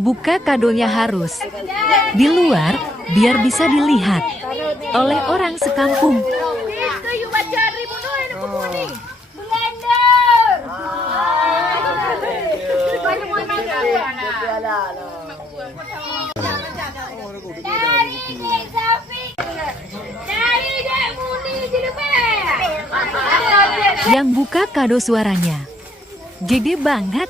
Buka kadonya harus di luar biar bisa dilihat oleh orang sekampung. Yang buka kado suaranya gede banget.